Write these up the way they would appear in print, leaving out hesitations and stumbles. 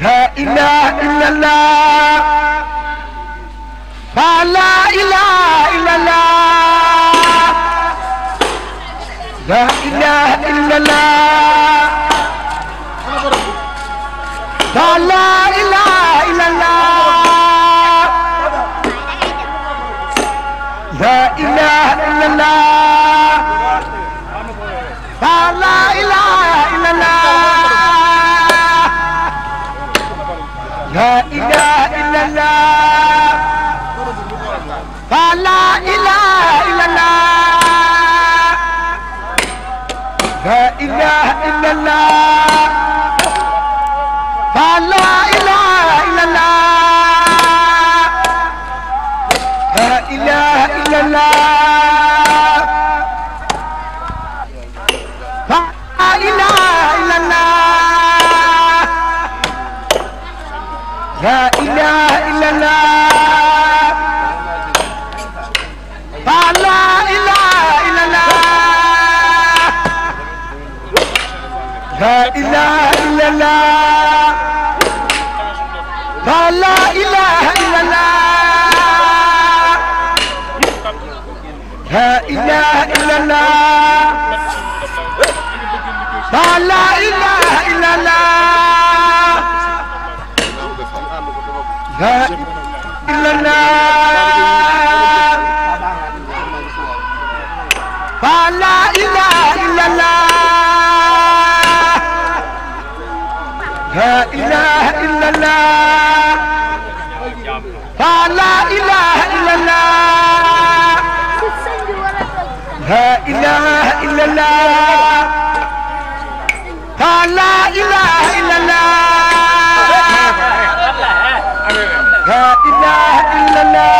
لا إله إلا الله فلا إله إلا الله لا إله إلا الله فلا إله إلا الله لا إله إلا الله فلا إله إلا الله لا إله إلا الله فلا إله إلا الله لا إله إلا الله فلا إله إلا الله لا إله إلا الله فلا إله إلا الله لا إله إلا الله فلا إله إلا الله لا إله إلا الله فلا إله إلا الله لا إله إلا الله فلا إله إلا الله لا إلا الله فلا إله إلا الله لا إله إلا الله فلا إله إلا الله لا إله إلا الله فلا إله إلا الله لا إله إلا الله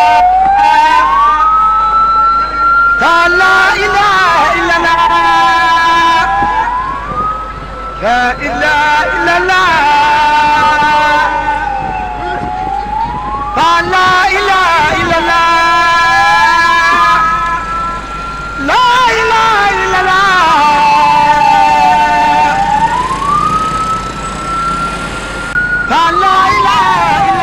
فلا إله إلا الله لا إله إلا الله فلا إله إلا الله لا إله إلا الله فلا إله إلا الله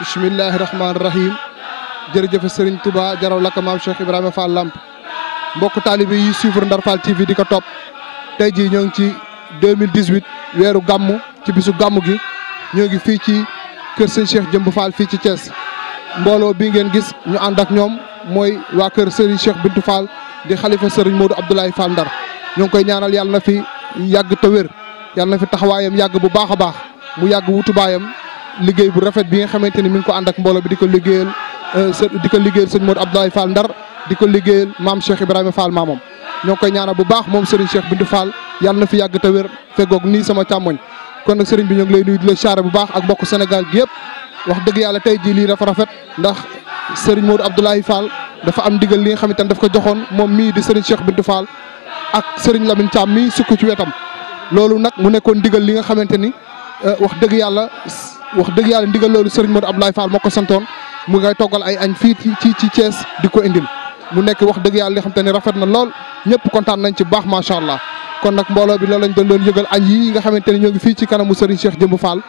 bismillahi rahmaani rahim jërëjëf Serigne Touba jaraw lakk maam Cheikh Ibrahima Fall Lamp mbokk taalibe yi suivre Ndar Fall TV di ko topp tey jii ñoo ngi ci 2018 weeru gàmmu ci bisu gàmmu gi ñoo ngi fii ci kër sëñ Cheikh Jëmb Fall fii ci Thiès mbooloo bi ngeen gis ñu ànd ak ñoom mooy waa kër Serigne Cheikh Bintou Fall di xalifa Serigne Modou Abdoulaye Fall Ndar ñoo ngi koy ñaanal yàlla na fi yàgg te wér yàlla na fi taxawaayam yàgg bu baax a baax mu yàgg wutu baayam liggéey bu rafet bi nga xamante ni mi ngi ko ànd ak mbooloo bi di ko liggéeyal sëñ Modou Abdoulaye Fall Ndar di ko liggéeyal maam Cheikh Ibrahima Fall maamam ñoo ngi koy ñaanal bu baax moom Serigne Cheikh Bintou Fall yàlla na fi yàgg te wér feggoog nii sama càmmoñ kon nag Serigne bi ñoo ngi lay nuyu di la siyaare bu baax ak mbokk Sénégal gi yëpp wax dëgg yàlla tey jii lii dafa rafet ndax Serigne Modou Abdoulaye Fall dafa am ndigal li nga xamante ne daf ko joxoon moom mii di Serigne Cheikh Bintou Fall ak Serigne Lamine Thiam mii sukk ci wetam loolu nag mu nekkoon ndigal li nga xamante ni wax dëgg yàlla ndigal loolu Serigne Modou Abdoulaye Fall moo ko santoon mu ngay toggal ay añ fii ci Thiès di ko indil mu nekk wax dëgg yàlla li xam te ne rafet na lool ñëpp kontaan nañ ci baax macha allah kon nag mbooloo bi loolu lañ doon yëgal añ yi nga xamante ni ñoo ngi fii ci kanamu Serigne Cheikh Jëmb Fall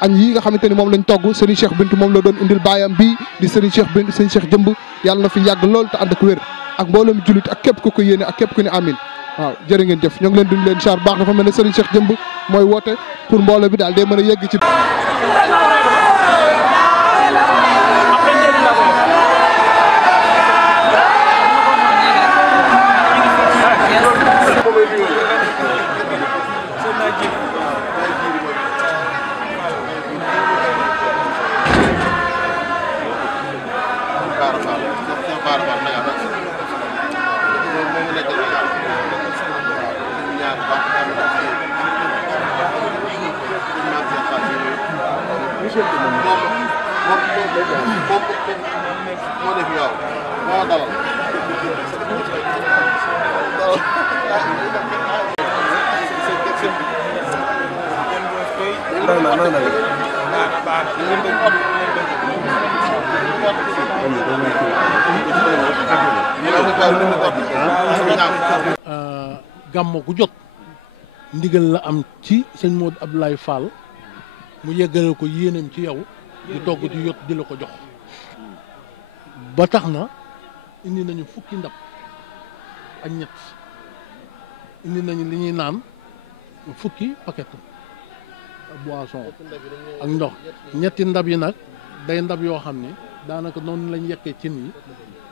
añ yi nga xamante ni moom lañ togg Serigne Cheikh Bintou moom la doon indil baayam bii di Serigne Cheikh Jëmb yàlla na fi yàgg lool te ànd ak wér ak mbooloo mi jullit ak képp ku ko yéene ak képp ku ne amin waaw jërë ngeen jëf ñoo ngi leen dund leen char baax dafa mel ne Serigne Cheikh Jëmb mooy woote pour mbooloo bi daal day mën a yegg ci gàmmo gu jot ndigal la am ci sëñ Modou Abdoulaye Fall mu yeggalal ko yéenam ci yow di togg di yot di la ko jox ba tax na indi nañu fukki ndab ak ñett indi nañu li ñuy naan fukki paquet boisson ak ndox ñetti ndab yi nag day ndab yoo xam ne daanaka noonu lañ yekkee cin yi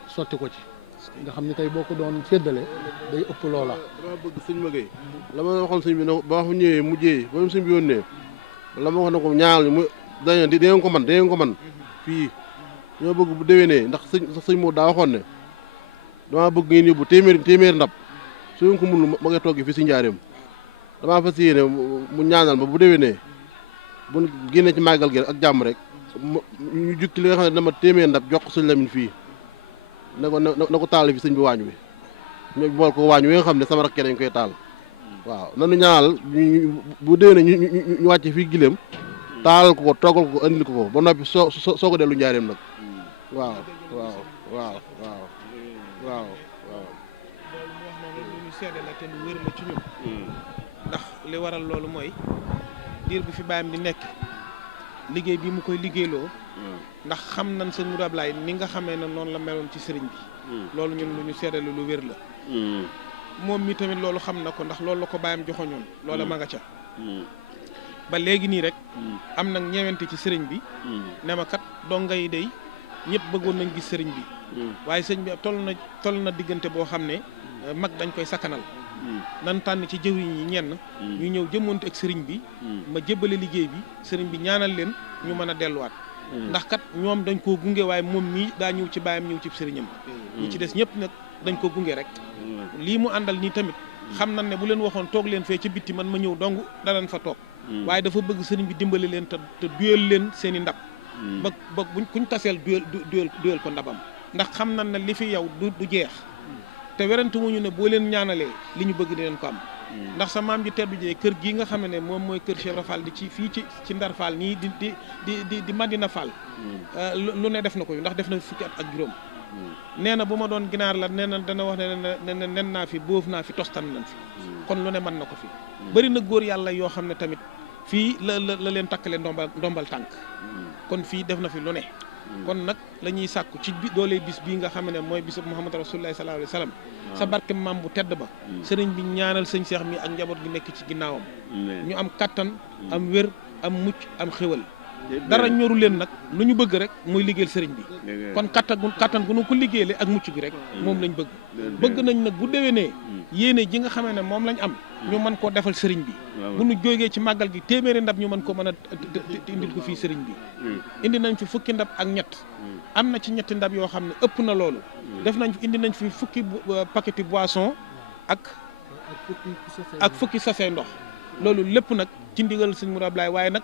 sotti ko ci nga xam ne tey boo ko doon séddale day ëpp loola. dama bëgg sëñ Maguette la ma waxoon sëñ bi ba fa ñëwee mujjee ba sëñ bi yónnee la ma wax ne ko ñaanal mu dañu di dangeen ko man fii ñoo bëgg bu déwénee ndax sëñ moo daa waxoon ne dama bëgg ngeen yóbbu téeméeri ndab su ngeen ko mënul ma ngay toggi fii si njaareem damaa fas yéene mu ñaanal ma bu déwénee bu génnee ci màggal gi ak jàmm rek ñu jukki li nga xam ne dama téeméer ndab jox ko sëñ Lamine fii na ko taal fi sëñ bi waañ wi ñu bool ko waañ wi nga xam ne sama rakk dañ koy taal waaw nanu ñaanal bu déwénee ñu wàcce fii gileem taalal ko toggal ko andil ko ba noppi soo ko dellu njaareem nag waaw waaw waaw waaw waaw waaw lu ñu seede la te lu wér la ci ñun ndax li waral loolu mooy diir bi fi bàyyam di nekk liggéey bi mu koy liggéeyloo ndax xam nañ sëñ Modou Abdoulaye ni nga xamee ne noonu la meloon ci sëriñ bi loolu ñun lu ñu seede lu wér la moom mi tamit loolu xam na ko ndax loolu la ko bàyyam joxoñoon loola ma nga ca ba léegi nii rek am nag ñeewante ci sëriñ bi ne ma kat donga yi day ñëpp bëggoon nañ gis sëriñ bi waaye sëriñ bi toll na diggante boo xam ne mag dañ koy sakkanal nan tànn ci jëwriñ yi ñenn ñu ñëw jëmmonte ak sëriñ bi ma jébbale liggéey bi sëriñ bi ñaanal leen ñu mën a delluwaat ndax kat ñoom dañ koo gunge waaye moom mii daa ñëw ci baayam ñëw ci sëriñam ñi ci des ñëpp nag dañ ko gunge rek lii mu àndal nii tamit xam nañ ne bu leen waxoon toog leen fee ci bitti man ma ñëw dong danañ fa toog waaye dafa bëgg sëriñ bi dimbali leen te duyal leen seen i ndab ba kuñ taseel duyal ko ndabam ndax xam nañ ne li fi yow du jeex te werante wuñu ne boo leen ñaanalee li ñu bëgg di leen ko am ndax sa maam ji teddu jee kër gii nga xam ne moom mooy kër Cheikh Ibra Fall di ci fii ci Ndar Fall nii di Madina Fall lu ne def na ko ndax def na fukki at ak juróom nee na bu ma doon ginaar la nee na dana wax ne nen naa fi boof naa fi tostan nañ fi kon lu ne mën na ko fi bëri na góor yàlla yoo xam ne tamit fii la leen takkale ndombal tànk kon fii def na fi lu ne kon nag la ñuy sàkku ci doolee bis bii nga xam ne mooy bisub Muhammad Rasulullah sallallahu alayhi wa sallam sa barke maam bu tedd ba sëriñ bi ñaanal sëñ Cheikh mi ak njaboot gi nekk ci ginnaawam ñu am kattan am wér am mucc am xéwal dara ñoru leen nag lu ñu bëgg rek muy liggéeyal sëriñ bi kon kattan gu nu ko liggéeyale ak mucc gi rek moom lañ bëgg nañ nag bu déwénee yéene ji nga xamee ne moom lañ am ñu mën koo defal sëriñ bi bu ñu jógee ci màggal gi téeméeri ndab ñu mën ko mën a indil ko fii sëriñ bi indi nañ fi fukki ndab ak ñett am na ci ñetti ndab yoo xam ne ëpp na loolu indi nañ fi fukki paqueti boisson ak fukki sachet ndox loolu lépp nag ci ndigal sëñ Modou Ablaye waaye nag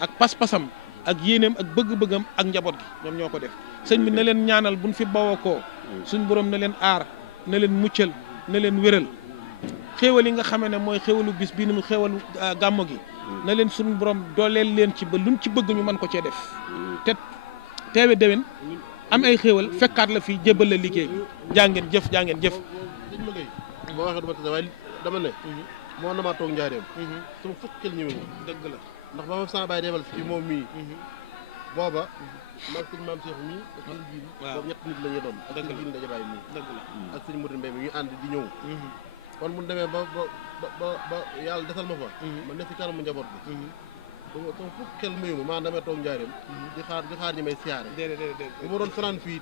ak pas-pasam ak yéeneem ak bëgg-bëggam ak njaboot gi ñoom ñoo ko def sëñ bi na leen ñaanal buñ fi bawoo koo suñ borom na leen aar na leen muccal na leen wéral xéewal yi nga xamee ne mooy xéewalu bis bii ni mu xéewalu gàmmo gi na leen suñu borom dooleel leen ci ba luñ ci bëgg ñu mën ko cee def te teewe déwén am ay xéewal fekkaat la fii jébal la liggéey jaa ngeen jëf boo waxee dama tase waaye dama ne moo namaa toog njaareem sama fukkeel ñëwee dëgg la ndax ba ma sama bàyyi demal fi moom mii booba maag sëñ maam Cheikh mii ak sëñ jiin boobu ñett nit la ñuy doon ak sëñ jiin daja bàyyi mii dëgg la ak sëñ Modou Mbaye mi ñuy ànd di ñëw kon bu demee ba yàlla desal ma fa ma ne si kanamu njaboot bi sama fukkeel mayu ma maanaam damay toog njaareem di xaar ñi may siyaare bu ma doon fanaan fii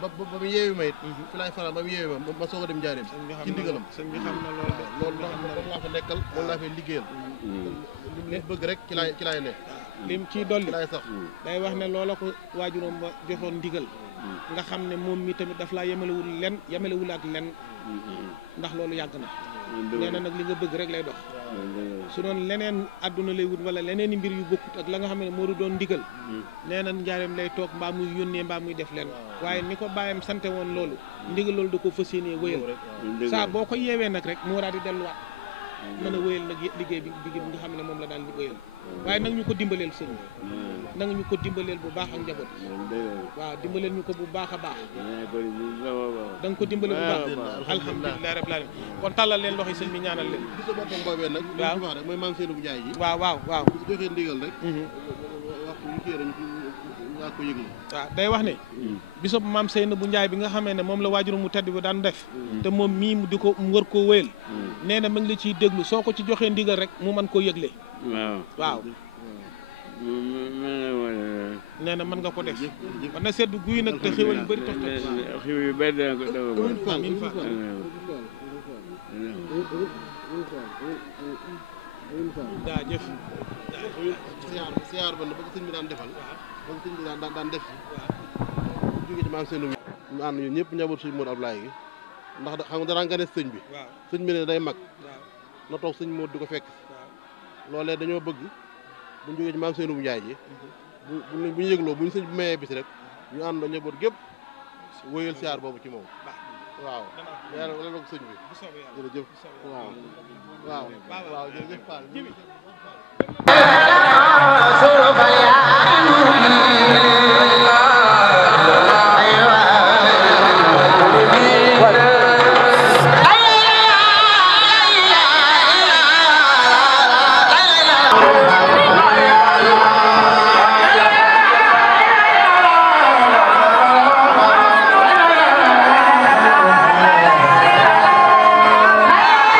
ba mu yeewi ma it fi laay fanaan ba mu yeewi ma soog a dem njaareem ci ndigalam sëñ bi xam na loolu loolu laa fa nekkal loolu laa fay liggéeyal li bëgg rek ci laay ne lim ciy dolli ci laay sax day wax ne loola ko waajuróom ba joxoon ndigal nga xam ne moom mi tamit daf laa yemalewul ak len ndax loolu yàgg na nee na nag li nga bëgg rek lay dox su doon leneen àdduna lay wut wala leneen i mbir yu bokkut ak la nga xam ne moo du doon ndigal nee na njaareem lay toog mbaa muy yónnee mbaa muy def leen waaye ni ko bàyyam sante woon loolu ndigal loolu da ko fas yéenee wëyal saa boo ko yeewee nag rek mu war a di delluwaat mën a wëyal nag liggéey bi nga xam ne moom la daal di wëyal waaye nag ñu ko dimbaleel sëñ bi nag ñu ko dimbaleel bu baax ak njaboot waaw dimbaleel ñu ko bu baax a baax da nga ko dimbale bu baax alhamdulilah rabbil alamin kon tàllal leen loxo yi sëñ bi ñaanal leen bisu boppam boobee nag waaw wax rek mooy maam Seydou Ndiaye ji waaw su joxee ndigal rek wax ñu kii rek yaa ko yëgle waaw day wax ne bisub maam Seydou bu Ndiaye bi nga xamee ne moom la waajur mu tedd bi daan def te moom mii mu di ko mu war koo wéyal nee na ma ngi la ciy déglu soo ko ci joxee ndigal rek mu mën koo yëgle waaw nee na mën nga ko def man na seddu guy nag te xéwal yu bëri tof xéwal yu bëri dana ko amiin fa jaajëf siyaar ba na ba ko sëñ bi daan defal ba ko sëñ bi daan def jóge ci maam Seydou ñu ànd ñun ñëpp njaboot suñu Modou Ablaye gi ndax xam nga dara nga ne sëñ bi sëñ bi ne day mag na toog sëñ Modou di ko fekk loolee dañoo bëgg buñ jógee ci maam Seydou Ndiaye ji bu ñu yëgloo bu ñu sëñ bi mayee bis rek ñu àndoo njaboot gépp wóyal siyaar boobu ci moom waaw yàlla la ko sëñ bi jërëjëf waaw jërëjëf Fall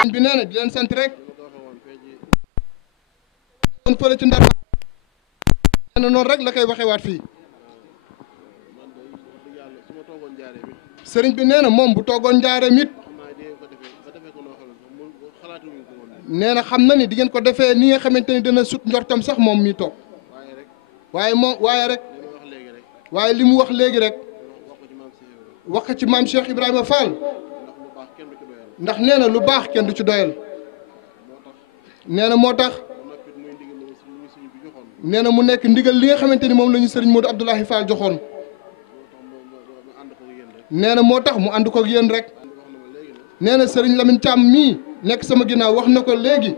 di leen sant rek kon fële ci Ndar noonu rek la koy waxee waat fii sëriñ bi nee na moom bu toogoon njaareem it nee na xam na ni di ngeen ko defee ni nga xamante ni dana sut njortam sax moom mi toog waaye li mu wax léegi rek wax ko ci maam Cheikh Ibrahima Fall ndax nee na lu baax kenn du ci doyal nee na moo tax nee na mu nekk ndigal li nga xamante ni moom la ñu sëriñ Modou Abdoulaye Fall joxoon nee na moo tax mu ànd ko ak yéen rek nee na sëriñ Lamine Thiam mii nekk sama ginnaaw wax na ko léegi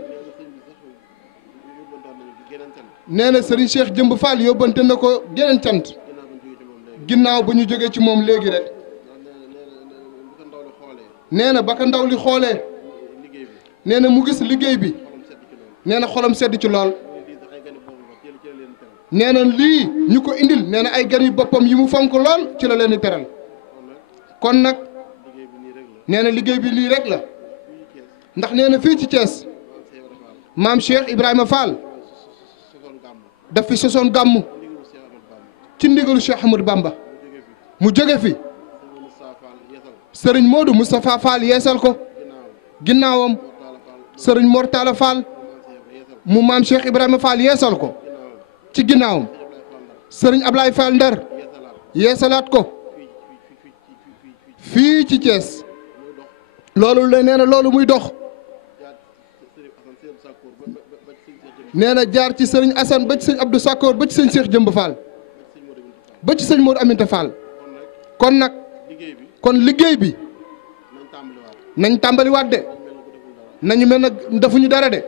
nee na sëriñ Cheikh Jëmb Fall yóbbante na ko geneen cant ginnaaw ba ñu jógee ci moom léegi rek nee na ba ka ndaw li xoolee nee na mu gis liggéey bi nee na xolam sedd ci lool nee na lii ñu ko indil nee na ay gan yu boppam yi mu fonk lool ci la leen di teral kon nag nee na liggéey bi lii rek la ndax nee na fii ci Thiès maam Cheikh Ibrahima Fall daf fi sosoon gàmmu ci ndigalu Cheikh Ahmadou Bamba mu jóge fi sëriñ Modou Moustapha Fall yeesal ko ginnaawam sëriñ Mortala Fall mu maam Cheikh Ibrahima Fall yeesal ko ci ginnaawam sëriñ Ablaye Fall Ndar yeesalaat ko fii ci Thiès loolu la nee na loolu muy dox nee na jaar ci sëriñ Assane ba ci sëñ Abdou Sakkoor ba ci sëñ Cheikh Jëmb Fall ba ci sëñ Modou Aminta Fall kon nag kon liggéey bi nañ tàmbaliwaat de nañu mel nag defuñu dara de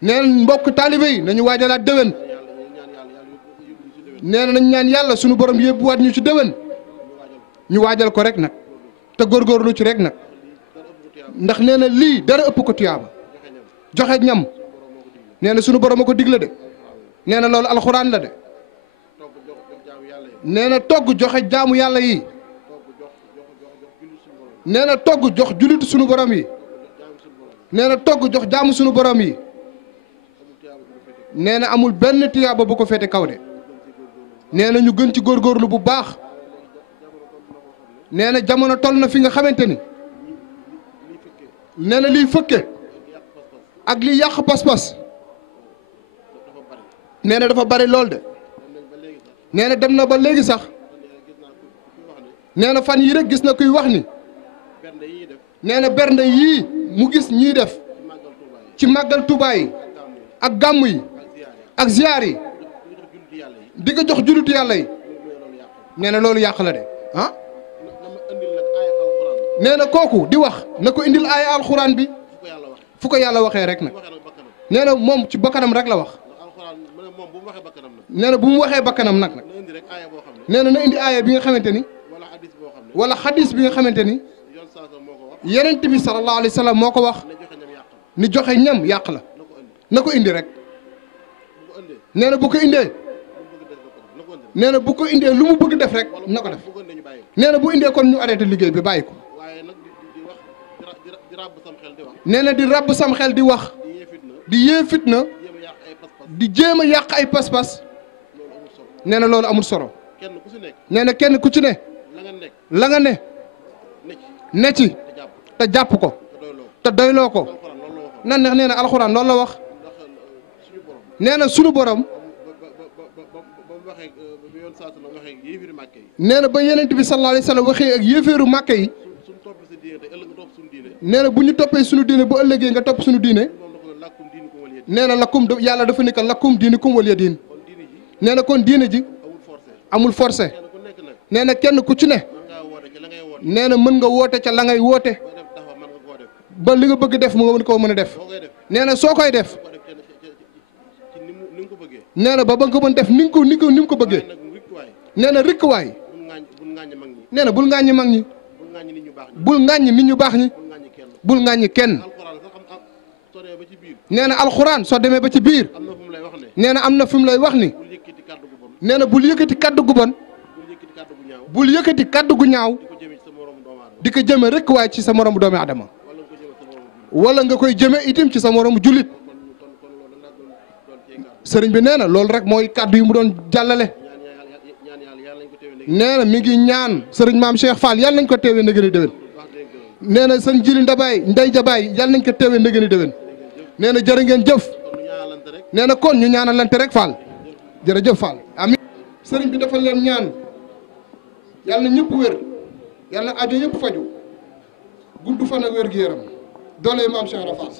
nee na mbokk taalibe yi nañu waajalaat déwén nee na nañ ñaan yàlla sunu borom yóbbuwaat ñu ci déwén ñu waajal ko rek nag te góorgóorlu ci rek nag ndax nee na lii dara ëpp ko tuyaaba joxe ñam nee na sunu borom a ko digle de nee na loolu alxuraan la de nee na togg joxe jaamu yàlla yi nee na togg jox julitu sunu borom yi nee na togg jox jaamu sunu borom yi nee na amul benn tuyaaba bu ko féete kaw de nee na ñu gën ci góorgóorlu bu baax nee na jamono toll na fi nga xamante ni nee na liy fëkke ak liy yàq pas-pas nee na dafa bari lool de nee na dem na ba léegi sax nee na fan yii rek gis na kuy wax ni nee na bernde yii mu gis ñiy def ci màggal Tuubaa yi ak gàmm yi ak ziyaar yi di ko jox jullitu yàlla yi nee na loolu yàq la de ah nee na kooku di wax na ko indil aaya alxuraan bi fu ko yàlla waxee rek nag nee na moom ci bakkanam rek la wax nee na bu mu waxee bakkanam nag nee na indi aaya bi nga xamante ni wala xadis bi nga xamante ni Yonent bi sallallahu alayhi wa sallam moo ko wax ni joxe ñam yàq la na ko indi rek nee na bu ko indee nee na bu ko indee lu mu bëgg def rek na ko def nee na bu indee kon ñu arrêté liggéey bi bàyyi ko nee na di ràbb sam xel di wax di yee fitna di jéem a yàq ay pas-pas nee na loolu amul solo nee na kenn ku ci ne la nga ne ne ci te jàpp ko te doyloo ko nan neex nee na alxuraan loolu la wax nee na sunu borom nee na ba Yonent bi sallallahu alayhi wa sallam waxee ak yéeféeru Màkka yi nee na bu ñu toppee sunu diine bu ëllëgee nga topp sunu diine nee na lakkum yàlla dafa nekk lakkum diinukum waliya diin nee na kon diine ji amul forcé nee na kenn ku ci ne nee na mën nga woote ca la ngay woote ba li nga bëgg def mu mën koo mën a def nee na soo koy def nee na ba nga mën def ni mu ko bëggee nee na rikk waay nee na bul ŋàññi mag ñi bul ŋàññi nit ñu baax ñi bul ŋàññi kenn nee na alxuraan soo demee ba ci biir nee na am na fi mu lay wax ni nee na bul yëkkati kaddu gu bon bul yëkkati kaddu gu ñaaw di ko jëme rek waaye ci sa moromu doomi adama wala nga koy jëme itam ci sa moromu jullit sëriñ bi nee na loolu rek mooy kaddu yi mu doon jàllale nee na mi ngi ñaan sëriñ maam Cheikh Fall yàlla nañ ko teewee ndëgëni déwén nee na sëñ Jili Ndabaay Ndey Jabaay yàlla nañ ko teewee ndëgëni déwén nee na jërë ngeen jëf nee na kon ñu ñaanalante rek Fall jërëjëf Fall amiin sëriñ bi dafa leen ñaan yàlla na ñëpp wér yàlla na aajo yëpp faju gudd fan ak wér gi yaram doole maam Cheikh Fall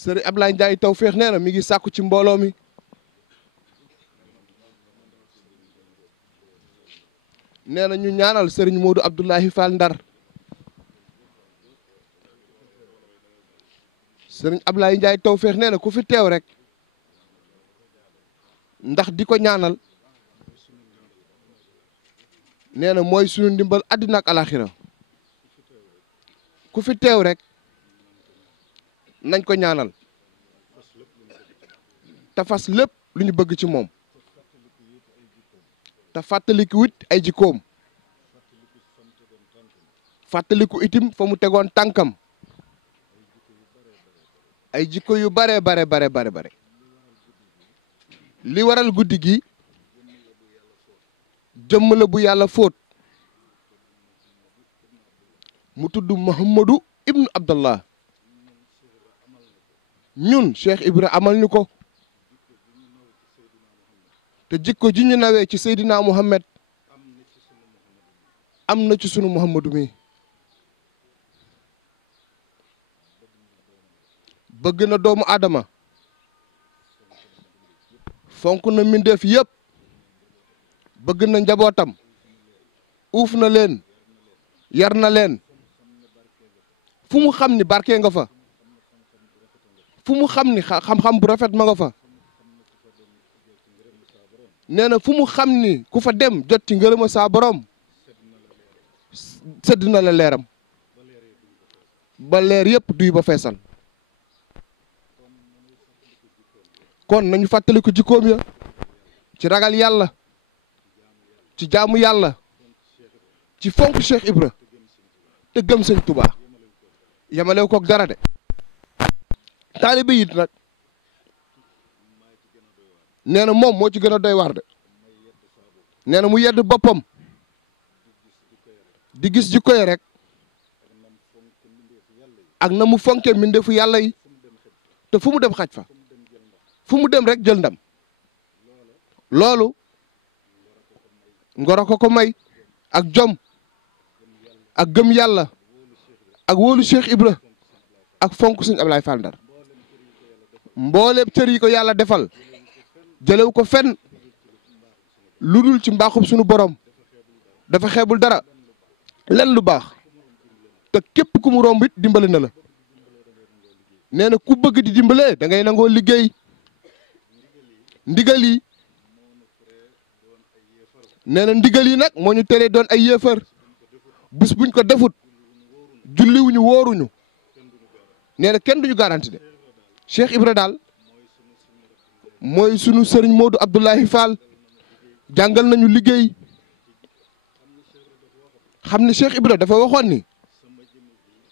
sëriñ Ablaye Ndiaye Tawfekh nee na mi ngi sàkku ci mbooloo mi nee na ñu ñaanal sëriñ Modou Abdoulahi Fall Ndar sëriñ Ablaye Ndiaye Tawfekh nee na ku fi teew rek ndax di ko ñaanal nee na mooy sunu ndimbal àddina ak alaxira ku fi teew rek nañ ko ñaanal te fas lépp lu ñu bëgg ci moom te fàttaliku it ay jikkoom fàttaliku itim fa mu tegoon tànkam ay jikko yu bare li waral guddi gi jëmm la bu yàlla fóot mu tudd Mouhamadou Ibn Abdallah ñun Cheikh Ibra amal ñu ko te jikko ji ñu nawee ci Seydina Muhammad am na ci sunu Mouhamadou mi bëgg na doomu aadama fonk na mbindeef yëpp bëgg na njabootam uuf na leen yar na leen fu mu xam ni barke nga fa fu mu xam ni xam-xam bu rafet ma nga fa nee na fu mu xam ni ku fa dem jot ci ngërëma saa borom sedd na la leeram ba leer yëpp duy ba feesal kon nañu fàttaliku jikkoom ya ci ragal yàlla ci jaamu yàlla ci fonk Cheikh Ibra te gëm sëñ Touba yamalew koog dara de taalibe yi nag nee na moom moo ci gën a doy waar de nee na mu yedd boppam di gis jikko yi rek ak na mu fonke mbindeefu yàlla yi te fu mu dem xaj fa fu mu dem rek jël ndam loolu ngoro ko may ak jom ak gëm yàlla ak wóolu Cheikh Ibra ak fonk sëñ Ablaye Fall Ndar mbooleem cër yi ko yàlla defal jëlew ko fenn lu dul ci mbaaxum sunu borom dafa xeebul dara lenn lu baax te képp ku mu romb it dimbale na la nee na ku bëgg di dimbalee da ngay nangoo liggéey ndigal yi nee na ndigal yi nag moo ñu teree doon ay yéefar bés buñ ko defut julliwuñu wóoruñu nee na kenn duñu garanti de Cheikh Ibra daal mooy sunu sëriñ Modou Abdoulahi Fall jàngal nañu liggéey xam ne Cheikh Ibra dafa waxoon ni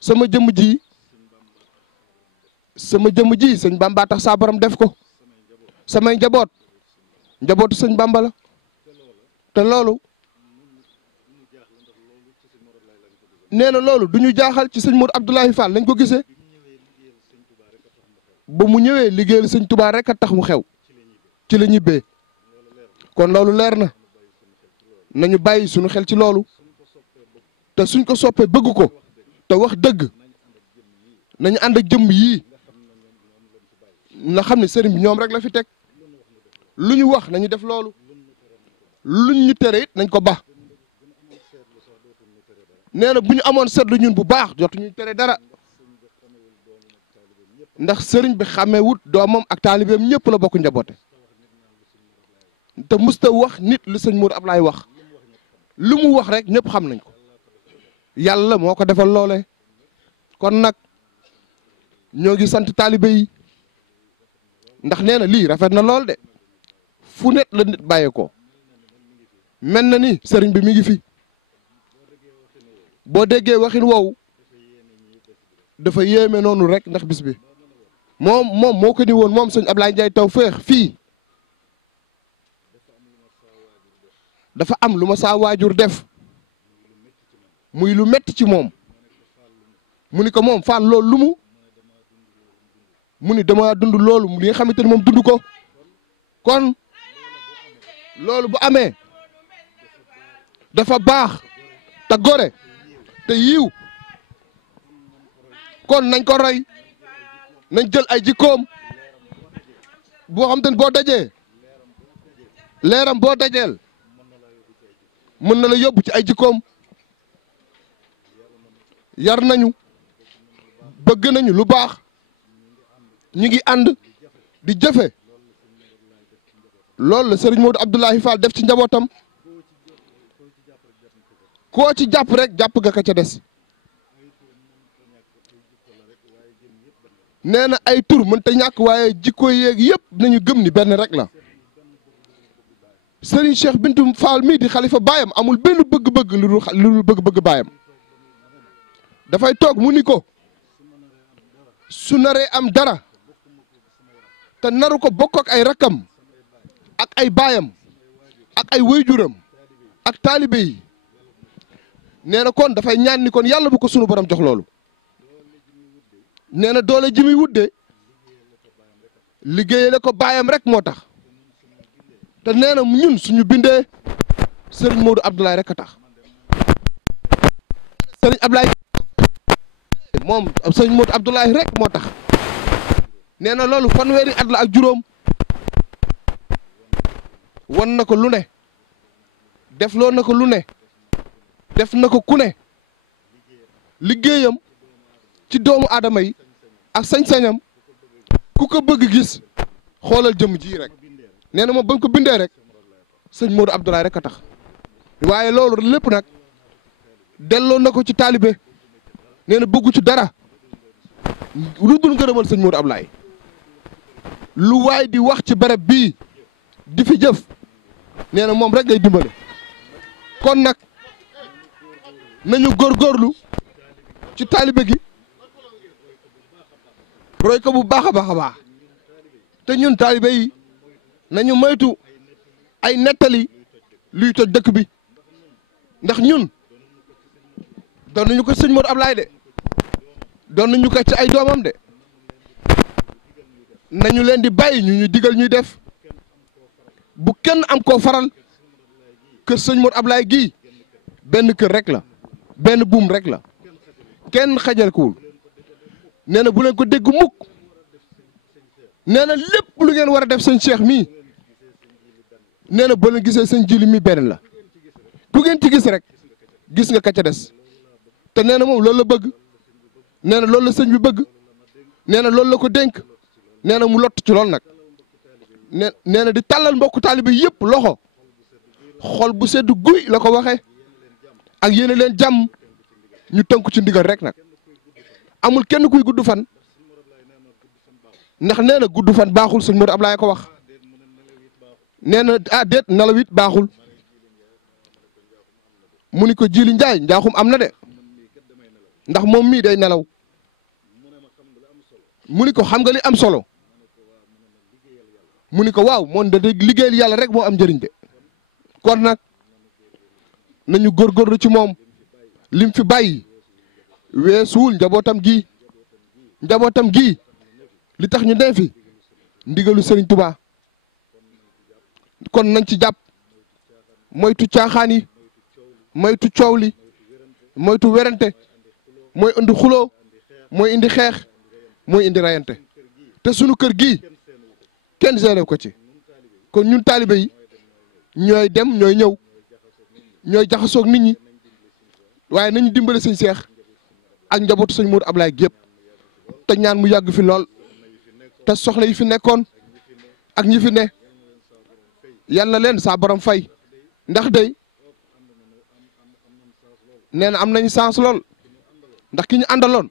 sama jëmm ji sëñ Bamba tax saa borom def ko samay njabootu sëñ Bamba la te loolu nee na loolu du ñu jaaxal ci sëñ Modou Abdoulahi Fall lañ ko gisee ba mu ñëwee liggéeyal sëñ Touba rek a tax mu xew ci la ñibbee kon loolu leer na nañu bàyyi suñu xel ci loolu te suñ ko soppee bëgg ko te wax dëgg nañu ànd ak jëmm yii na xam ne sëriñ bi ñoom rek la fi teg lu ñu wax nañu def loolu luñ ñu tere it nañ ko baax nee na bu ñu amoon seetlu ñun bu baax jotuñu tere dara ndax sëriñ bi xamee wut doomam ak taalibeem ñëpp la bokk njaboote te musta wax nit lu sëñ Modou Ablaye wax lu mu wax rek ñëpp xam nañ ko yàlla moo ko defal loole kon nag ñoo ngi sant taalibe yi ndax nee na lii rafet na lool de fu net la nit bàyyee ko mel na ni sëriñ bi mi ngi fi boo déggee waxin woowu dafa yéeme noonu rek ndax bis bi moom moo ko ni woon moom sëñ Ablaye Ndiaye Tawfekh fii dafa am lu ma saa waajur def muy lu metti ci moom mu ni ko moom Fall loolu lu mu ni dama dund loolu li nga xamante ni moom dund ko kon loolu bu amee dafa baax te gore te yiw kon nañ ko roy nañ jël ay jikkoom boo xam te ne boo dajee leeram boo dajeel mën na la yóbbu ci ay jikkoom. yar nañu bëgg nañu lu baax ñu ngi ànd di jëfe loolu la Serigne Modou Abdoulaye Fall def ci njabootam koo ci jàpp rek jàpp nga ka ca des. nee na ay tur mënta ñàkk waaye jikko yeeg yëpp nañu gëm ni benn rek la. Serigne Cheikh Bintou Fall mii di xalifa baayam amul benn bëgg-bëgg lu dul bëgg-bëgg baayam. dafay toog mu ni ko su naree am dara te naru ko bokk ak ay rakkam ak ay baayam ak ay wayjuram ak taalibe yi nee na kon dafay ñaan ni kon yàlla bu ko sunu borom jox loolu. nee na doole ji muy wudde liggéeyale ko baayam rek moo tax te nee na ñun suñu bindee Serigne Modou Abdoulaye rek a tax. Serigne Abdoulaye moom Serigne Modou Abdoulaye rek moo tax. nee na loolu fanweeri at la ak juróom wan na ko lu ne def loo na ko lu ne def na ko ku ne liggéeyam ci doomu aadama yi ak sañ-sañam ku ko bëgg gis xoolal jëm ji rek. nee na moom ba ko bindee rek sëñ Modou Abdoulaye rek a tax waaye loolu lépp nag delloo na ko ci taalibe. nee na bëggu ci dara lu dul ngërëmal sëñ Modou Abdoulaye. lu waay di wax ci barab bii di fi jëf nee na moom rek ngay dimbale. kon nag nañu góorgóorlu ci taalibe gi roy ko bu baax a baax a baax te ñun taalibe yi nañu moytu ay nettali luy toj dëkk bi ndax ñun doon nañu ko sëñ Modou Abdoulaye de doon nañu ko ci ay doomam de nañu leen di bàyyi ñu digal ñuy def bu kenn am koo faral kër sëñ Modou Abdoulaye gii benn kër rek la benn buum rek la kenn xajal kuwul. nee na bu leen ko dégg mukk nee na lépp lu ngeen war a def sëñ Cheikh mii nee na boo leen gisee sëñ Jili mi benn la ku ngeen ci gis rek gis nga ka ca des te nee na moom loolu la bëgg nee na loolu la sëñ bi bëgg nee na loolu la ko dénk nee na mu lott ci lool nag nee na di tàllal mbokku taalibe yëpp loxo xol bu sedd guy la ko waxee ak yéene leen jàmm ñu tënku ci ndigal rek nag. amul kenn kuy gudd fan ndax nee na gudd fan baaxul sëñ Modou Abdoulaye ko wax nee na déet nelaw it baaxul mu ni ko Jili Njaay njaaxum am na de ndax moom mii day nelaw mu ni ko xam nga li am solo mu ni ko waaw moom da liggéeyal yàlla rek moo am njëriñ de kon nag nañu góorgóorlu ci moom lim fi bàyyi weesuwul njabootam gii li tax ñu dee fi ndigalu Serigne Touba kon nañ ci jàpp moytu caaxaan yi moytu coow li moytu werante mooy indi xuloo mooy indi xeex mooy indi rayante te sunu kër gii kenn seere ko ci kon ñun taalibe yi ñooy dem ñooy ñëw ñooy jaxasoog nit ñi waaye nañu dimbale sëñ Cheikh ak njabootu sëñ Modou Abdoulaye gépp te ñaan mu yàgg fi lool te soxla yi fi nekkoon ak ñi fi ne yal na leen saa borom fay ndax day nee na am nañu sens lool ndax ki ñu àndaloon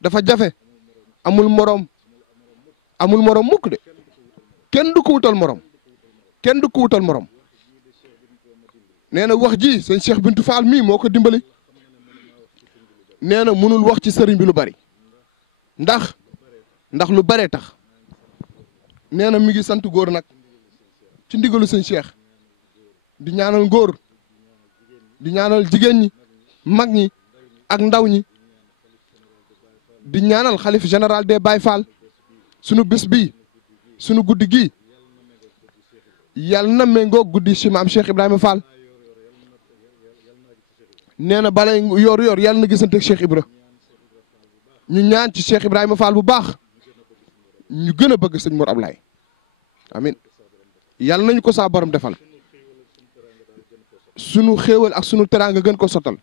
dafa jafe amul morom mukk de kenn du ko wutal morom nee na wax ji sëñ Cheikh Bintou Fall mii moo ko dimbali. nee na mënul wax ci sëriñ bi lu bari ndax lu baree tax nee na mi ngi sant góor nag ci ndigalu sëñ Cheikh di ñaanal góor di ñaanal jigéen ñi mag ñi ak ndaw ñi di ñaanal xalif général des Baye Fall sunu bés bii sunu guddi gii yàlla na méngoo guddi si maam Cheikh Ibrahima Fall. nee na balay yor yàlla na gisante ak Cheikh Ibra ñu ñaan ci Cheikh Ibrahima Fall bu baax ñu gën a bëgg sëñ Mor Ablaye amin yàlla nañu ko saa borom defal sunu xéewal ak sunu teraanga gën ko sottal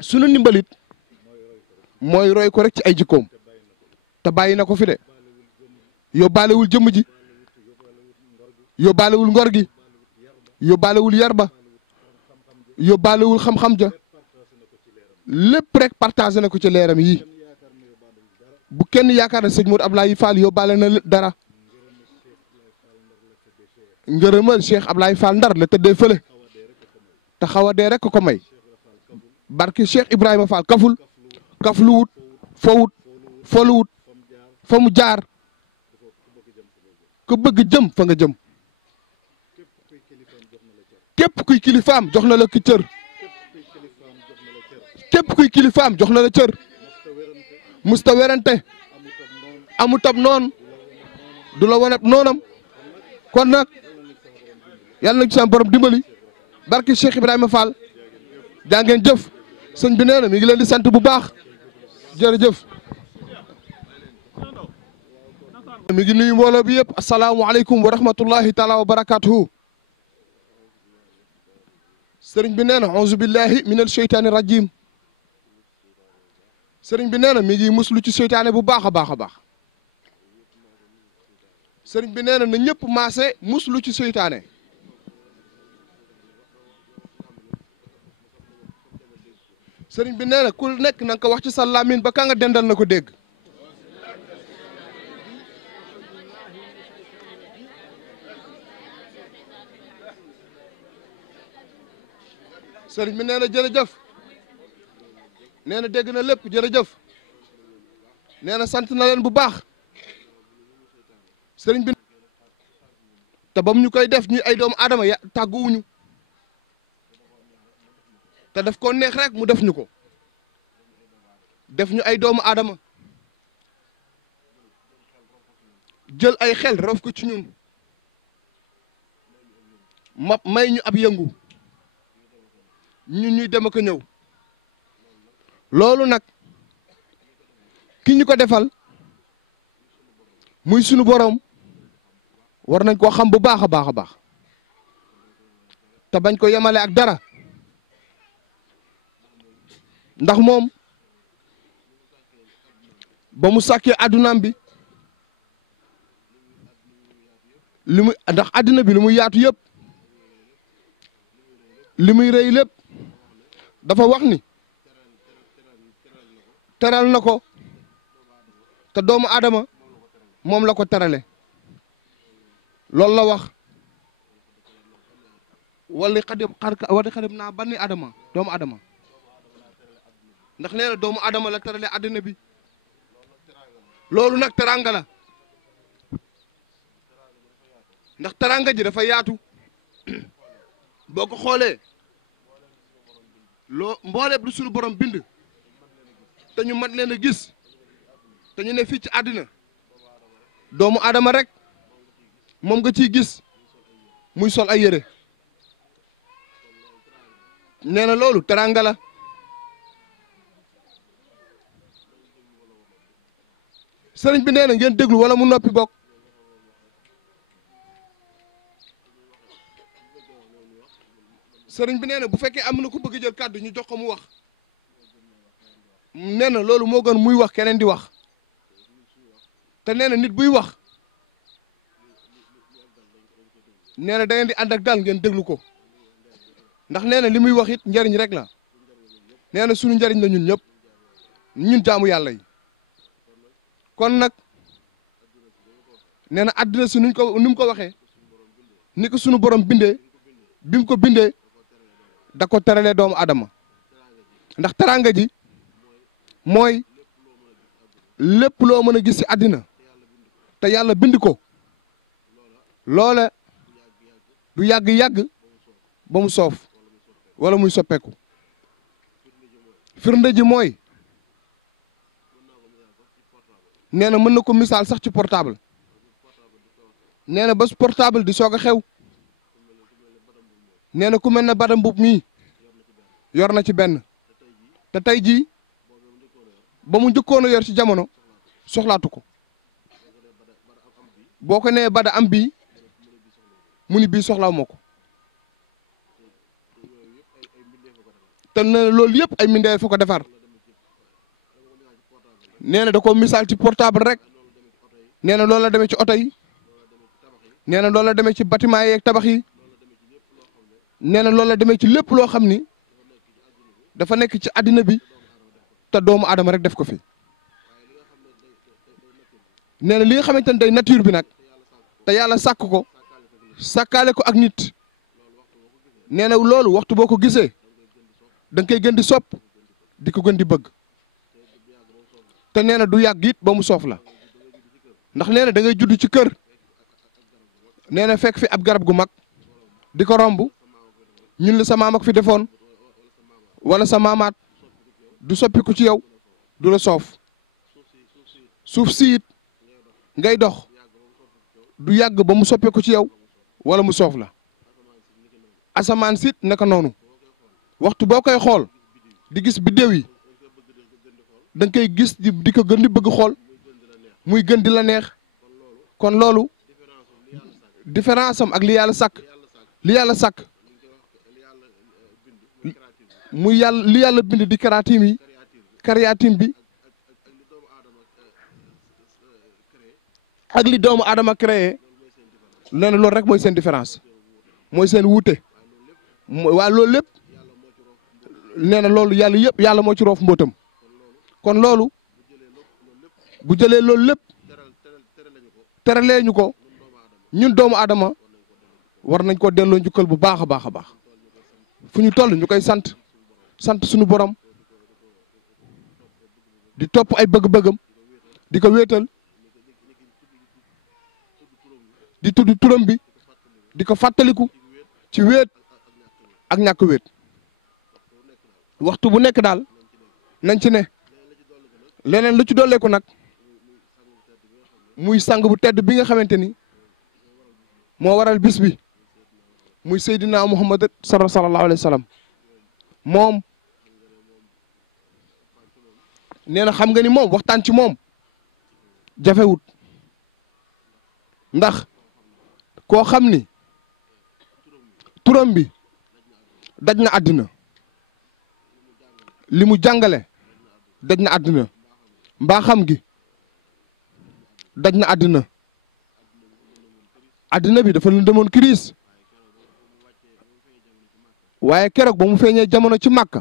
sunu ndimbalit mooy roy ko rek ci ay jikkoom te bàyyi na ko fi de yóbbaalewul jëmm ji yóbbaalewul ngor gi yóbbaalewul yar ba yóbbaalewul xam-xam ja lépp rek partagé na ko ci leeram yi bu kenn yaakaar ne sëñ Modou Ablaye Fall yóbbaale na dara ngërëmal Cheikh Ablaye Fall Ndar la tëddee fële te xaw a dee rek ko may barki Cheikh Ibrahima Fall kaful kafluwut fowut foluwut fa mu jaar ku bëgg jëm fa nga jëm képp kuy kilifaam jox na la ki cër képp kuy kilifaam jox na la cër musta werante amutab noon du la waneb noonam kon nag yàlla na ci sama borom dimbali barki Cheikh Ibrahima Fall jaa ngeen jëf sëñ bi nee na mi ngi leen di sant bu baax jërëjëf mi ngi nuyu mbooloo bi yëpp asalaamualeykum wa rahmatullahi taala wa barakatuhu sëriñ bi nee na auzu billahi min al sheytaani rajim sëriñ bi nee na mi ngi muslu ci seytaane bu baax a baax a baax sëriñ bi nee na ñëpp maase muslu ci seytaane sëriñ bi nee na ku nekk na nga ko wax ci sa làmmiñ ba ka nga dendal na ko dégg sëriñ bi nee na jërëjëf nee na dégg na lépp jërëjëf nee na sant na leen bu baax sëriñ bi te bam ñu koy def ñuy ay doomu aadama ya tàgguwuñu te daf ko neex rek mu def ñu ko def ñu ay doomu aadama jël ay xel rof ko ci ñun may ñu ab yëngu ñun ñuy dem ak a ñëw loolu nag ki ñu ko defal muy sunu borom war nañ koo xam bu baax a baax a baax te bañ ko yemale ak dara ndax moom ba mu sàkkee addunaam bi li muy ndax adduna bi li muy yaatu yëpp li muy rëy lépp dafa wax ni teral na ko te doomu aadama moom la ko terale loolu la wax wali xadib naa banni adama doomu adama ndax nee na doomu adama la terale àddina bi loolu nag teranga la ndax teranga ji dafa yaatu boo ko xoolee loo mbooleeb lu suñu borom bind te ñu mat leen a gis te ñu ne fii ci àddina doomu adama rek moom nga ciy gis muy sol ay yére nee na loolu teranga la sëriñ bi nee na ngeen déglu wala mu noppi bokk sëriñ bi nee na bu fekkee am na ku bëgg jël kàddu ñu jox ko mu wax nee na loolu moo gën muy wax keneen di wax te nee na nit buy wax nee na da ngeen di ànd ak dal ngeen déglu ko ndax nee na li muy wax it njariñ rek la nee na suñu njariñ la ñun ñëpp ñun jaamu yàlla yi kon nag nee na àddina si nuñ ko ni mu ko waxee ni ko suñu borom bindee bi mu ko bindee da ko teralee doomu adama ndax teranga ji mooy lépp loo mën a gis ci àddina te yàlla bind ko loola du yàgg-yàgg ba mu soof wala muy soppeeku firnde ji mooy nee na mën na ko misaal sax ci portable nee na ba portable di soog a xew nee na ku mel ne Bada Mbub mii yor na ci benn te tey jii ba mu njëkkoon a yor ci jamono soxlaatu ko boo ko nee bada am bii mu ni bii soxlaawu ma ko te nee na loolu yëpp ay mbindeef fa ko defar nee na da ko misaal ci portable rek nee na loolu la demee ci oto yi nee na loolu la demee ci bâtiment yi ak tabax yi nee na loolu la demee ci lépp loo xam ni dafa nekk ci àddina bi te doomu aadama rek def ko fi nee na li nga xamante ne day nature bi nag te yàlla sàkk ko sàkkaale ko ak nit nee na loolu waxtu boo ko gisee da nga koy gën di sopp di ko gën di bëgg te nee na du yàgg it ba mu soof la ndax nee na da ngay judd ci kër nee na fekk fi ab garab gu mag di ko romb ñun la sa maam ak fi defoon wala sa maamaat du soppiku ci yow du la soof suuf si it ngay dox du yàgg ba mu soppeeku ci yow wala mu soof la asamaan sit naka noonu waxtu boo koy xool di gis biddéew yi da nga koy gis di ko gën di bëgg xool muy gën di la neex kon loolu différence am ak li yàlla sàkk muy yàlla li yàlla bind di karaatim yi kariyaatim bi ak li doomu aadama créé nee na loolu rek mooy seen différence mooy seen wuute waa loolu lépp nee na loolu yàlla moo ci roof mbootam kon loolu bu jëlee loolu lépp teralee ñu ko ñun doomu aadama war nañ ko delloo njukkal bu baax a baax a baax fu ñu toll ñu koy sant suñu borom di topp ay bëgg-bëggam di ko wéetal di tudd turam bi di ko fàttaliku ci wéet ak ñàkk wéet waxtu bu nekk daal nañ ci ne leneen lu ci dolleeku nag muy sang bu tedd bi nga xamante ni moo waral bis bi muy Seydina Muhammad sallallahu alayhi wa sallam moom nee na xam nga ni moom waxtaan ci moom jafewut ndax koo xam ni turam bi daj na àddina li mu jàngale daj na àddina mbaaxam gi daj na àddina àddina bi dafa lëndëmoon crise waaye keroog ba mu feeñee jamono ci Màkka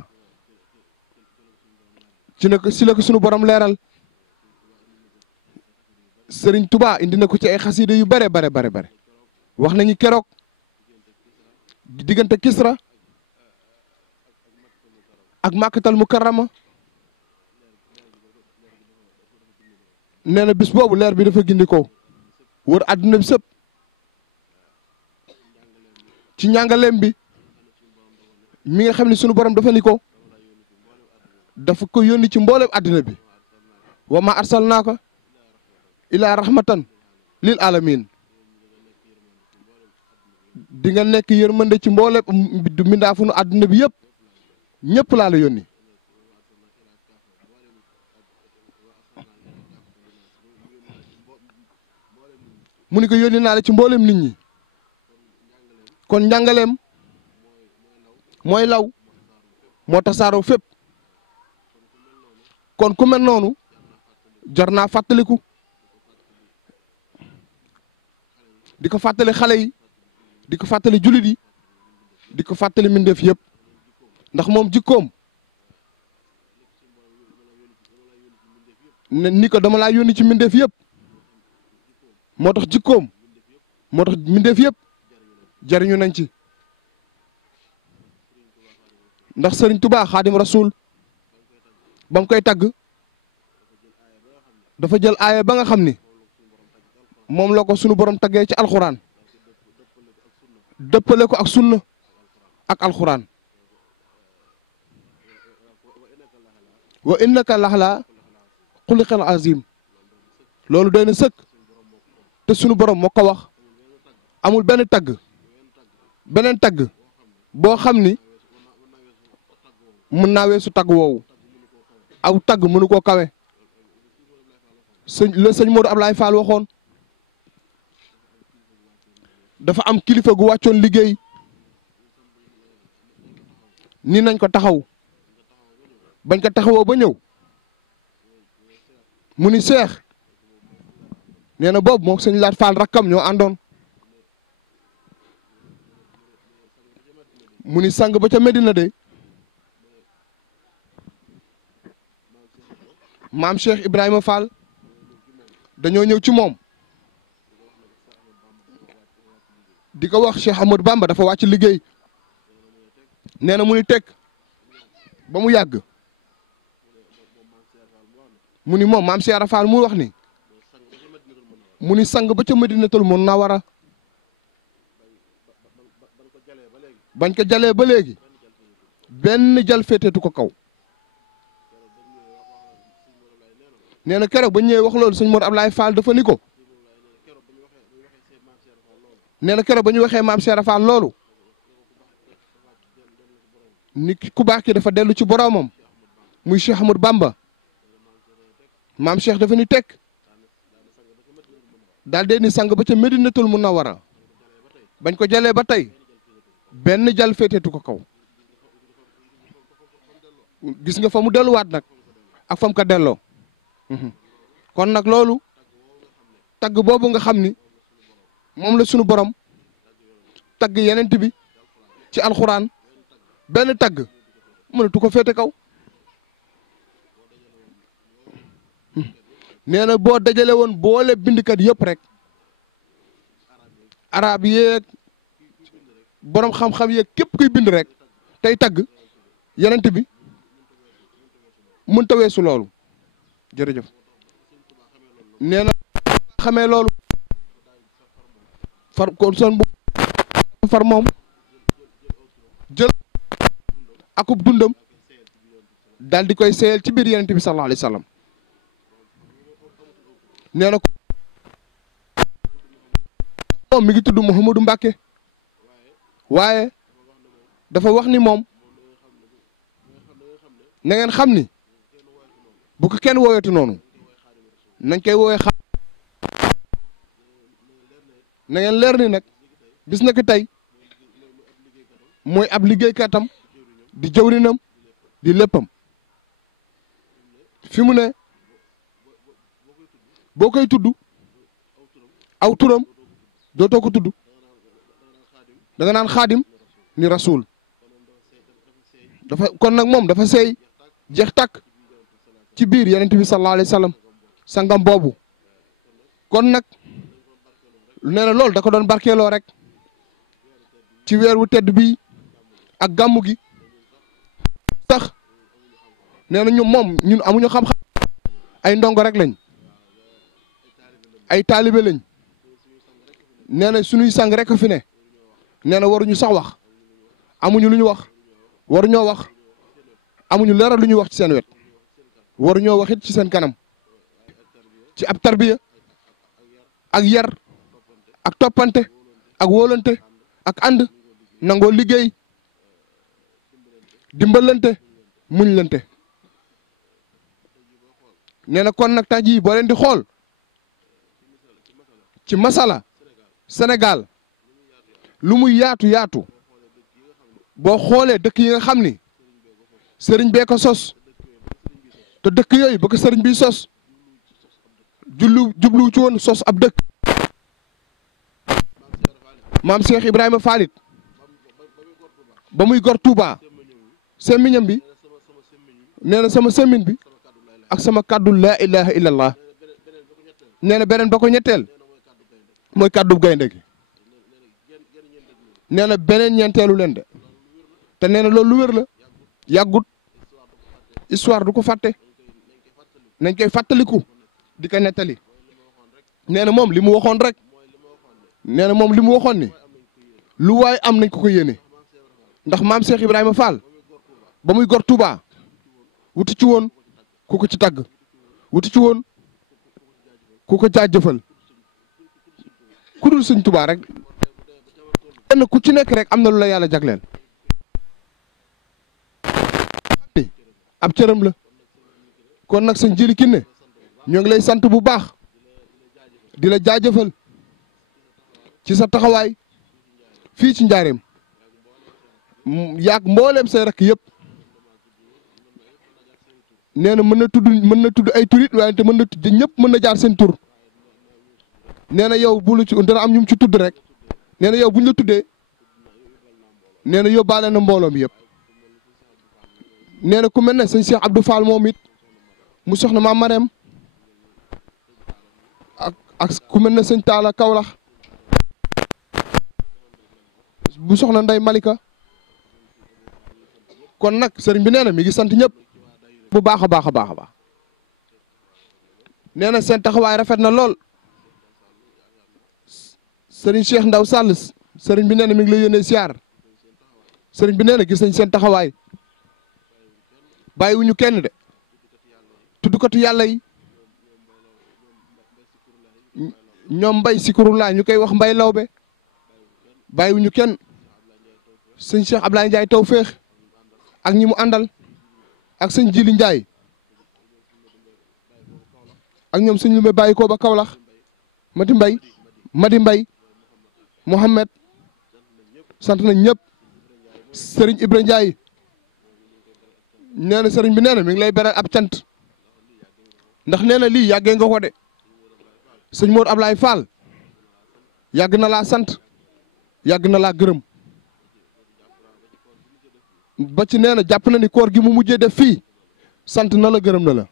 si la ko sunu borom leeral Sëriñ Tuubaa indi na ko ci ay xasida yu bare wax nañu keroog diggante Kisra ak Makkatal Mukarrama nee na bis boobu leer bi dafa gindi ko wër àdduna bi sëpp ci njàngaleem bi mi nga xam ne sunu borom dafa ni ko dafa ko yónni ci mboolem àddina bi wa ma arsalnaaka ila rahmatan lil alamin di nga nekk yërmande ci mboolem mbindaafunu àdduna bi yëpp ñëpp laa la yónni mu ni ko yónni naa la ci mboolem nit ñi kon njàngaleem mooy law moo tasaaroo fépp kon ku mel noonu jar naa fàttaliku di ko fàttali xale yi di ko fàttali jullit yi di ko fàttali mbindeef yëpp ndax moom jikkoom ne ni ko dama laa yónni ci mbindeef yëpp moo tax jikkoom moo tax mbindeef yëpp jariñu nañ ci ndax Sëriñ Tuubaa Xaadim Rasuul ba mu koy tagg dafa jël aaya ba nga xam ni moom la ko sunu borom taggee ci alxuraan dëppale ko ak sunna ak alxuraan wa innaka laxlaa xuliqal azim loolu doy na sëkk te sunu borom moo ko wax amul benn tagg beneen tagg boo xam ni mën naa weesu tagg woowu aw tagg mënu koo kawe sëñ Modou Ablaye Fall waxoon dafa am kilifa gu wàccoon liggéey ni nañ ko taxaw bañ ko taxawoo ba ñëw mu ni seex nee na boobu moom sëñ Laat Fall rakkam ñoo àndoon mu ni sang ba ca Medina de maam Cheikh Ibrahima Fall dañoo ñëw ci moom di ko wax Cheikh Ahmadou Bamba dafa wàcc liggéey nee na mu ni teg ba mu yàgg mu ni moom maam Cheikh Fall mu wax ni mu ni sang ba ca Madinatul Munawwara bañ ko jalee ba léegi benn jal féeteetu ko kaw nee na keroog ba ñëwee wax loolu sëñ Modou Ablaye Fall dafa ni ko nee na keroog ba ñu waxee maam Cheikh Fall loolu ni ku baax ki dafa dellu ci boroomam muy Cheikh Ahmadou Bamba maam Cheikh dafa ni tekk daal dee ni sang ba ca Medinatul Munawwara bañ ko jalee ba tey benn jal féeteetu ko kaw gis nga fa mu delluwaat nag ak fa mu ko delloo kon nag loolu tagg boobu nga xam ni moom la sunu borom tagg yenent bi ci alxuraan benn tagg mënatu ko féete kaw nee na boo dajale woon boole bindkat yëpp rek arab yeeg borom xam-xam yeeg képp kuy bind rek tey tagg yenent bi mënta weesu loolu jërëjëf nee na xamee loolu far kon son bu far moom jël akub dundam daal di koy seeyal ci biir yenent bi sallallahu alayhi wa sallam nee na ko moom mi ngi tudd Mouhamadou Mbacke waaye dafa wax ni moom na ngeen xam ni bu ko kenn wooweetu noonu nañ koy woowee xam na ngeen leer ni nag bis na ko tey mooy ab liggéeykatam di jëwrinam di léppam fi mu ne boo koy tudd aw turam dootoo ko tudd da nga naan xaadim ni rasul dafa kon nag moom dafa seey jeex tàkk ci biir yenent bi sallallahu alayhi wa sallam sangam boobu kon nag nee na loolu da ko doon barkeeloo rek ci weer wu tedd bii ak gàmmu gi tax nee na ñu moom ñun amuñu xam-xam ay ndongo rek lañ ay taalibe lañ nee na suñuy sang rek a fi ne nee na waruñu sax wax amuñu lu ñu wax waruñoo wax amuñu leeral lu ñuy wax ci seen wet waruñoo wax it ci seen kanam ci ab tarbiya ak yar ak toppante ak wóolante ak ànd nangoo liggéey dimbalante muñlante nee na kon nag tax jii boo leen di xool ci masala Sénégal lu muy yaatu yaatu boo xoolee dëkk yi nga xam ni sëriñ bee ko sos te dëkk yooyu ba ko sëriñ bi sos jublu ci woon sos ab dëkk maam Cheikh Ibrahima Fall it ba muy gor Touba semmiñam bi nee na sama semmiñ bi ak sama kàddu laa ilaha illallah nee na beneen ba ko ñetteel mooy kàddu gaynde gi nee na beneen ñeenteelu leen de te nee na loolu lu wér la yàggut histoire du ko fàtte nañ koy fàttaliku di ko nettali nee na moom li mu waxoon rek nee na moom li mu waxoon ni lu waay am nañ ko ko yéene ndax maam Cheikh Ibrahima Fall ba muy gor Touba wuti ci woon ku ko ci tagg wuti ci woon ku ko jaajëfal ku dul sëñ Touba rek kenn ku ci nekk rek am na lu la yàlla jagleel ab cëram la kon nag sëñ Jili Kiné ñoo ngi lay sant bu baax di la jaajëfal ci sa taxawaay fii ci njaareem yaag mbooleem say rakk yëpp nee na mën na tudd ay turit waaye te mën na tudd ñëpp mën na jaar seen tur nee na yow bu lu ci dana am ñu ci tudd rek nee na yow buñ la tuddee nee na yóbbaale na mbooloo mi yëpp nee na ku mel ne sëñ Cheikh Abdou Fall moom it mu soxna maam Marème ak ku mel ne sëñ Talla Kaolack bu soxna Ndey Malika kon nag sëriñ bi nee na mi ngi sant ñëpp bu baax a baax a baax a baax nee na seen taxawaay rafet na lool sëriñ Cheikh Ndaw Sall sëriñ bi nee na mi ngi lay yónnee siyaar sëriñ bi nee na gis nañ seen taxawaay bàyyiwuñu kenn de tuddukatu yàlla yi ñoom mbay sikurulaa ñu koy wax mbay lawbe bàyyiwuñu kenn sëñ Cheikh Ablaye Ndiaye Tawféex ak ñi mu àndal ak sëñ Jili Ndiaye ak ñoom sëñ Lume bàyyi ko ba Kaolack Madi Mbay Mohamed sant nañ ñëpp sëriñ Ibra Ndiaye nee na sëriñ bi nee na mi ngi lay beral ab cant ndax nee na lii yàggee nga ko de sëñ Mor Ablaye Fall yàgg na laa sant yàgg na laa gërëm ba ci nee na jàpp na ni koor gi mu mujjee def fii sant na la gërëm na la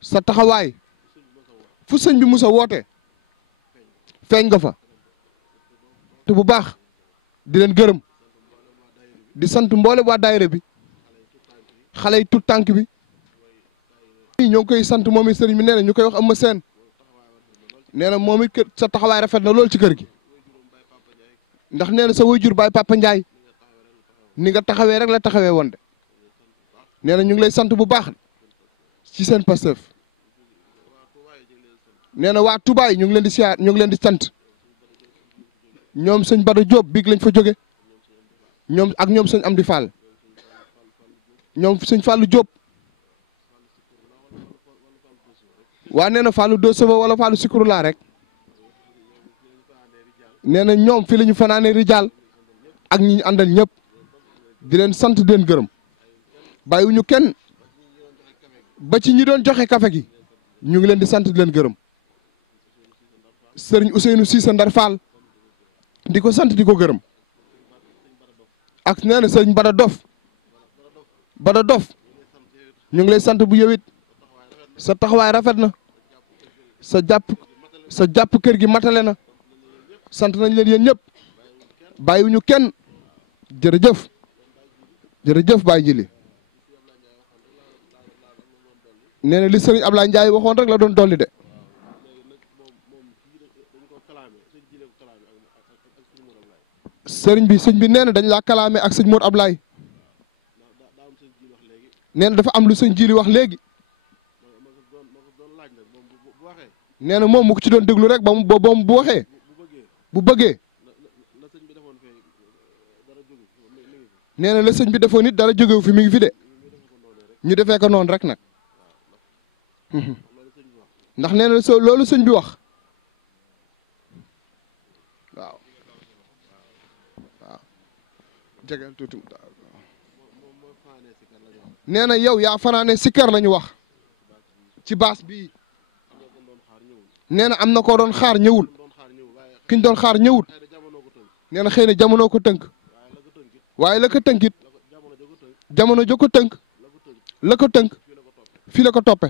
sa taxawaay fu sëñ bi musa woote feeñ nga fa te bu baax di leen gërëm di sant mboole waa daayira bi xale yi tut tànk bi ñoo ngi koy sant moom it sëriñ bi nee na ñu koy wax am ma seen nee na moom it sa taxawaay rafet na lool ci kër gi ndax nee na sa waajur baay Papa Ndiaye ni nga taxawee rek la taxawee woon de nee na ñu ngi lay sant bu baax ci seen Pastef nee na waa Touba yi ñu ngi leen di siyaar ñu ngi leen di sant ñoom sëñ Bada Diop biig lañ fa jóge ñoom ak ñoom sëñ Amdi Fall ñoom sëñ Fallu Diop waa nee na Fallu Doseba wala Fallu Sikurulaa rek nee na ñoom fii la ñu fanaane rijaal ak ñi ñu àndal ñëpp di leen sant di leen gërëm bàyyiwuñu kenn ba ci ñi doon joxe café gi ñu ngi leen di sant di leen gërëm sëriñ Ousseynou Cissé Ndar Fall di ko sant di ko gërëm ak nee na sëriñ Bada Dof ñu ngi lay sant bu yowit sa taxawaay rafet na sa jàpp kër gi matale na sant nañ leen yéen ñëpp bàyyiwuñu kenn jërëjëf Baye Jili nee na li sëriñ Ablaye Ndiaye waxoon rek la doon dolli de sëriñ bi nee na dañ laa kalaame ak sëñ Mor Ablaye nee na dafa am lu sëñ Jili wax léegi nee na moom mu ko ci doon déglu rek ba mu bu waxee bu bëggee nee na la sëñ bi defoon nit dara jógewu fi mi ngi fi de ñu defee ko noonu rek nag ndax nee na loolu sëñ bi wax waaw jegeel tuuti nee na yow yaa fanaane sikkar la ñu wax ci baas bii nee na am na koo doon xaar ñëwul kiñ doon xaar ñëwul nee na xëy na jamono ko tënk waaye la ko tënkit jamono jo ko tënk la ko tënk fii la ko toppe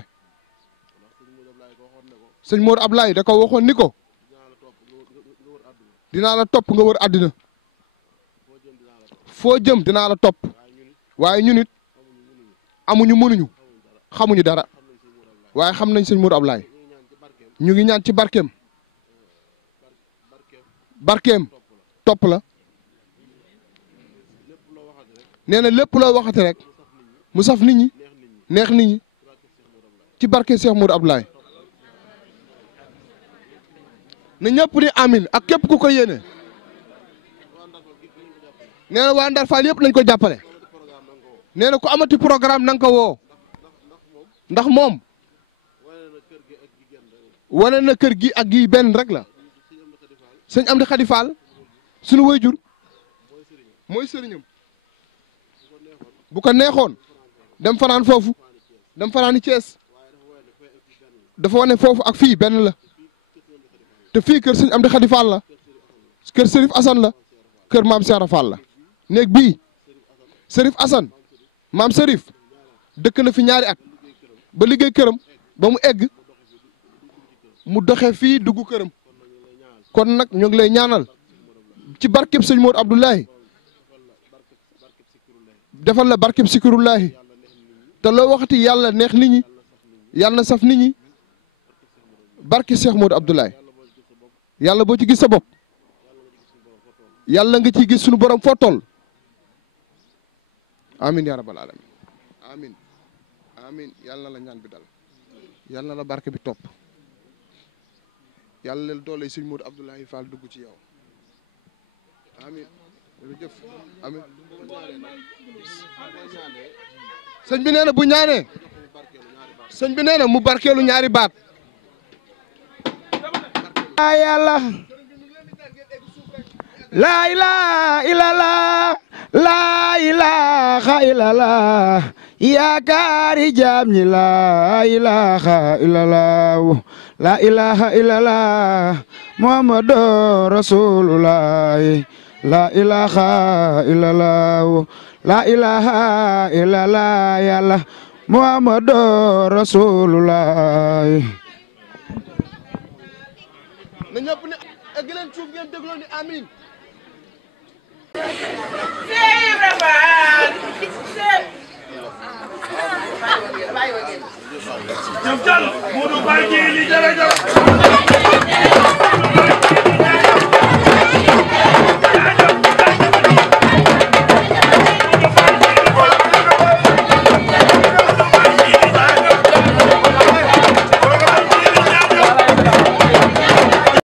sëñ Mor Ablaye da ko waxoon ni ko dinaa la topp nga wër àddina foo jëm dinaa la topp waaye ñun it amuñu mënuñu xamuñu dara waaye xam nañ sëñ Mor Ablaye ñu ngi ñaan ci barkeem topp la nee na lépp loo waxate rek mu saf nit ñi neex nit ñi ci barke Cheikh Mor Ablaye na ñëpp ni amin ak képp ku ko yéene nee na waa Ndar Fall yëpp nañ ko jàppale nee na ku amati programme na nga ko woo ndax moom wane na kër gi ak gi benn rek la sëñ Amdi Khady Fall suñu waajur mooy sëriñam bu ko neexoon dem fanaan foofu dem fanaani Thiès dafa wane foofu ak fii benn la te fii kër sëñ Amdi Khady Fall la kër Serif Assane la kër maam Seera Fall la néeg bii Serif Assane maam Serif dëkk na fi ñaari at ba liggéey këram ba mu egg mu doxe fii dugg këram kon nag ñu ngi lay ñaanal ci barkeb sëñ Modou Abdoulaye defal la barkeb Sikirullahi te loo waxati yàlla neex nit ñi yàlla na saf nit ñi barke Cheikh Modou Abdoulaye yàlla boo ci gis sa bopp yàlla nga ciy gis suñu borom foo toll amin ya rabbal alamin amin amin yàlla na la ñaan bi dal yàlla na la barke bi topp yàlla leen doole sëñ Modou Abdoulaye Fall dugg ci yow amin jërëjëf amin sëñ bi nee na bu ñaanee sëñ bi nee na mu barkeelu ñaari baat yàlla laa ilaaha illallah laa ilaaha illallah yaakaari jaam ñi laa ilaaha illallah laa ilaaha illallah muhammadu rasulullah laa ilaaha illallah laa ilaaha illallah yàlla muhammadu rasulullah na ñëpp ne ak leen suuf ngeen dégloo ni amin jëm jàll Modou Baye ji li jërëjëf